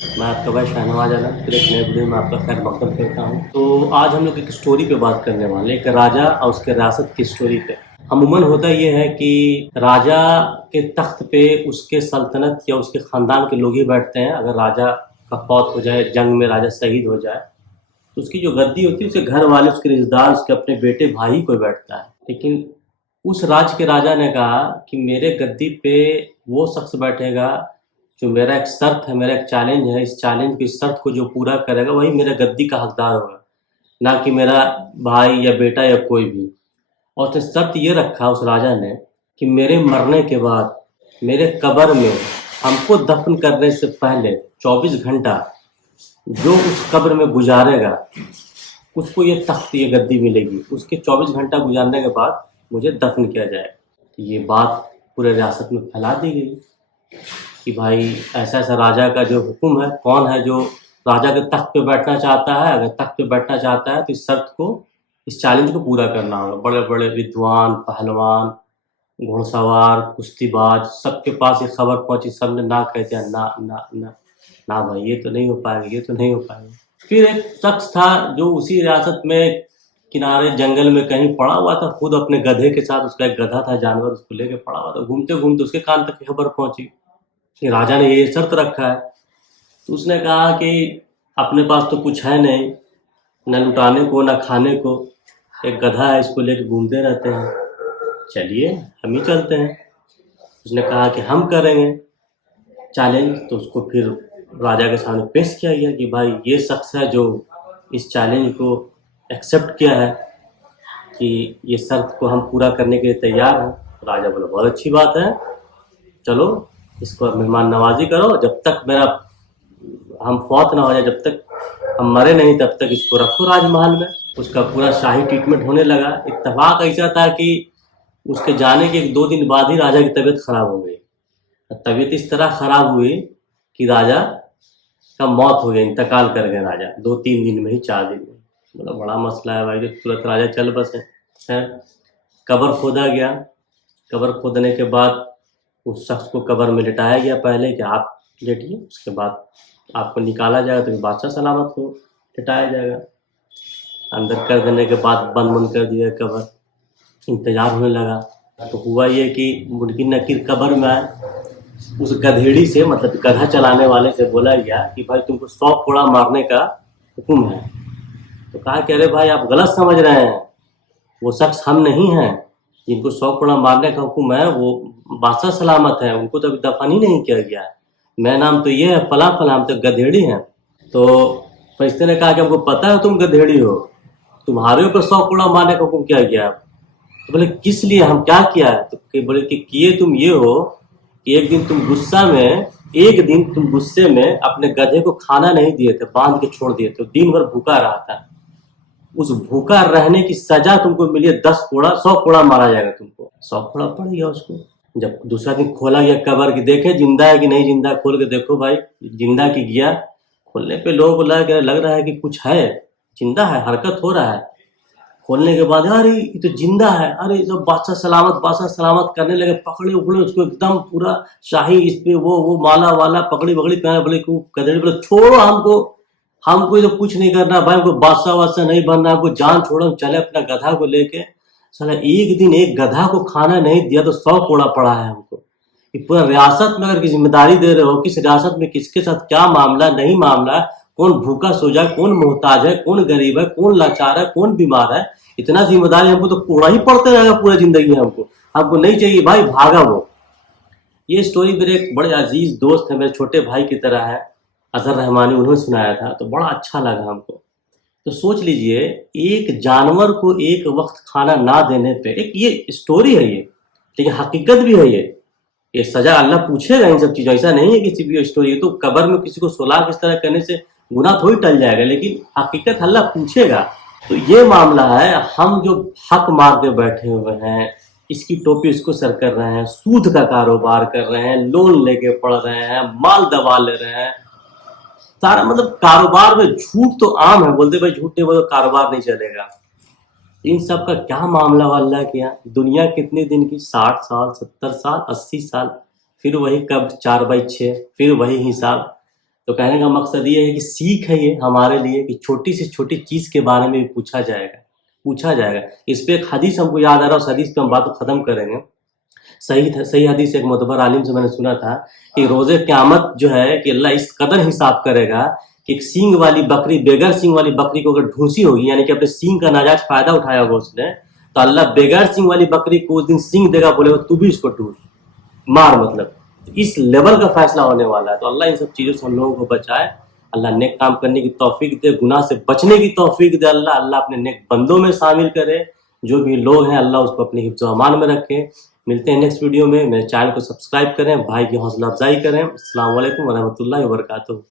मैं आपका भाई शाहनवाज आलम फिर एक नए वीडियो में आपका खैर मकदम करता हूँ। तो आज हम लोग एक स्टोरी पे बात करने वाले हैं, एक राजा और उसके रियासत की स्टोरी पे। अमूमन होता ये है कि राजा के तख्त पे उसके सल्तनत या उसके ख़ानदान के लोग ही बैठते हैं। अगर राजा का फौत हो जाए, जंग में राजा शहीद हो जाए, तो उसकी जो गद्दी होती है उसके घर वाले, उसके रिश्तेदार, उसके अपने बेटे भाई कोई बैठता है। लेकिन उस राज्य के राजा ने कहा कि मेरे गद्दी पे वो शख्स बैठेगा जो मेरा एक शर्त है, मेरा एक चैलेंज है, इस चैलेंज की शर्त को जो पूरा करेगा वही मेरे गद्दी का हकदार होगा, ना कि मेरा भाई या बेटा या कोई भी। और उसने शर्त ये रखा उस राजा ने कि मेरे मरने के बाद मेरे कब्र में हमको दफन करने से पहले 24 घंटा जो उस कब्र में गुजारेगा उसको ये तख्त, ये गद्दी मिलेगी। उसके 24 घंटा गुजारने के बाद मुझे दफन किया जाए। ये बात पूरे रियासत में फैला दी गई कि भाई ऐसा ऐसा राजा का जो हुक्म है, कौन है जो राजा के तख्त पे बैठना चाहता है। अगर तख्त पे बैठना चाहता है तो इस शर्त को, इस चैलेंज को पूरा करना होगा। बड़े बड़े विद्वान, पहलवान, घुड़सवार, कुश्तीबाज, सबके पास ये खबर पहुंची। सबने ना कह दिया, ना ना ना ना भाई, ये तो नहीं हो पाएगा, ये तो नहीं हो पाएगा। फिर एक शख्स था जो उसी रियासत में किनारे जंगल में कहीं पड़ा हुआ था, खुद अपने गधे के साथ। उसका एक गधा था, जानवर, उसको लेके पड़ा हुआ था। घूमते घूमते उसके कान तक खबर पहुंची कि राजा ने ये शर्त रखा है। तो उसने कहा कि अपने पास तो कुछ है नहीं, न लुटाने को न खाने को, एक गधा है, इसको लेके घूमते रहते हैं, चलिए हम ही चलते हैं। उसने कहा कि हम करेंगे चैलेंज। तो उसको फिर राजा के सामने पेश किया गया कि भाई ये शख्स है जो इस चैलेंज को एक्सेप्ट किया है कि ये शर्त को हम पूरा करने के लिए तैयार हैं। राजा बोला बहुत अच्छी बात है, चलो इसको मेहमान नवाजी करो, जब तक मेरा हम फौत ना हो जाए, जब तक हम मरे नहीं तब तक इसको रखो राजमहल में। उसका पूरा शाही ट्रीटमेंट होने लगा। इत्तेफाक ऐसा था कि उसके जाने के 1-2 दिन बाद ही राजा की तबीयत खराब हो गई। तबीयत इस तरह खराब हुई कि राजा का मौत हो गया, इंतकाल कर गए राजा 2-3 दिन में ही, 4 दिन में। मतलब बड़ा मसला है भाई, जो तुरंत राजा चल बसे है। कब्र खोदा गया। कब्र खोदने के बाद उस शख्स को कब्र में लिटाया गया पहले कि आप लेटिए, उसके बाद आपको निकाला जाएगा तो बादशाह सलामत को लिटाया जाएगा। अंदर कर देने के बाद बंद कर दिया कब्र। इंतजार होने लगा। तो हुआ ये कि मुनकिर नकीर कब्र में आए। उस गधेड़ी से, मतलब गधा चलाने वाले से बोला गया कि भाई तुमको 100 कोड़ा मारने का हुक्म है। तो कहा कि अरे भाई आप गलत समझ रहे हैं, वो शख्स हम नहीं हैं जिनको 100 कोड़ा मारने का हुक्म है। वो बादशाह सलामत है, उनको तो अभी दफन ही नहीं किया गया है। मेरा नाम तो ये है फला फला, हम तो गधेड़ी हैं। तो फरिश्ते ने कहा कि हमको पता है तुम गधेड़ी हो, तुम्हारे ऊपर 100 कोड़ा मारने का हुक्म किया गया। तो बोले किस लिए, हम क्या किया है? तो बोले कि किए तुम ये हो कि एक दिन तुम गुस्से में अपने गधे को खाना नहीं दिए थे, बांध के छोड़ दिए थे, दिन भर भूखा रहा था। उस भूखा रहने की सजा तुमको मिली है, 10 कोड़ा, 100 कोड़ा मारा जाएगा तुमको। 100 कोड़ा पड़ गया उसको। जब दूसरा दिन खोला गया कब्र की, देखे जिंदा है कि नहीं जिंदा, खोल के देखो भाई, जिंदा की गया। खोलने पे लोगों को लग रहा है कि कुछ है, जिंदा है, हरकत हो रहा है। खोलने के बाद अरे ये तो जिंदा है, अरे तो बादशाह सलामत करने लगे। पकड़े उकड़े उसको एकदम पूरा शाही, इस पे वो माला वाला पकड़ी पकड़ी पहने। बोले गधेड़ी बोले छोड़ो हमको, हमको तो कुछ नहीं करना भाई, हमको बादशाह वादशाह नहीं बनना, हमको जान छोड़ो, चले अपना गधा को लेके। साला एक दिन एक गधा को खाना नहीं दिया तो 100 कोड़ा पड़ा है हमको। कि पूरा रियासत में अगर की जिम्मेदारी दे रहे हो, किस रियासत में किसके साथ क्या मामला नहीं मामला, कौन भूखा सो जाए, कौन मोहताज है, कौन गरीब है, कौन लाचार है, कौन बीमार है, इतना जिम्मेदारी हमको तो कोड़ा ही पड़ते रहेगा पूरी जिंदगी में। हमको नहीं चाहिए भाई, भागा वो। ये स्टोरी मेरे एक बड़े अजीज दोस्त है, मेरे छोटे भाई की तरह है, अजहर रहमानी, उन्होंने सुनाया था तो बड़ा अच्छा लगा हमको। तो सोच लीजिए, एक जानवर को एक वक्त खाना ना देने पे, एक ये स्टोरी है ये, लेकिन हकीकत भी है ये सजा अल्लाह पूछेगा इन सब चीजों। ऐसा नहीं है किसी भी स्टोरी, तो कब्र में किसी को सुलाह इस तरह करने से गुनाह थोड़ी टल जाएगा, लेकिन हकीकत अल्लाह पूछेगा। तो ये मामला है, हम जो हक मार के बैठे हुए हैं, इसकी टोपी इसको सर कर रहे हैं, सूद का कारोबार कर रहे हैं, लोन लेके पड़ रहे हैं, माल दबा ले रहे हैं, सारा मतलब कारोबार में झूठ तो आम है। बोलते भाई झूठ नहीं बोलो कारोबार नहीं चलेगा। इन सब का क्या मामला अल्लाह के यहाँ? दुनिया कितने दिन की, 60 साल, 70 साल, 80 साल, फिर वही कब 4/6, फिर वही हिसाब। तो कहने का मकसद ये है कि सीख है ये हमारे लिए कि छोटी से छोटी चीज़ के बारे में भी पूछा जाएगा। इस पे एक हदीस हमको याद आ रहा है, उस हदीस पे हम बात को ख़त्म करेंगे। सही हदीस एक मोतबर आलिम से मैंने सुना था कि रोज़े क़यामत जो है कि अल्लाह इस कदर हिसाब करेगा कि एक सींग वाली बकरी, बगैर सींग वाली बकरी को अगर ढूंसी होगी, यानी कि अपने सींग का नाजायज फ़ायदा उठाया होगा उसने, तो अल्लाह बगैर सींग वाली बकरी को उस दिन सींग देगा, बोलेगा तू भी इसको टूट मार, मतलब इस लेवल का फैसला होने वाला है। तो अल्लाह इन सब चीज़ों से हम लोगों को बचाए, अल्लाह नेक काम करने की तौफीक दे, गुनाह से बचने की तौफीक दे अल्लाह। अल्लाह अपने नेक बंदों में शामिल करे, जो भी लोग हैं अल्लाह उसको अपने हिफ्ज़ व अमान में रखे। मिलते हैं नेक्स्ट वीडियो में। मेरे चैनल को सब्सक्राइब करें, भाई की हौसला अफजाई करें। अस्सलाम वालेकुम व रहमतुल्लाहि व बरकातुहू।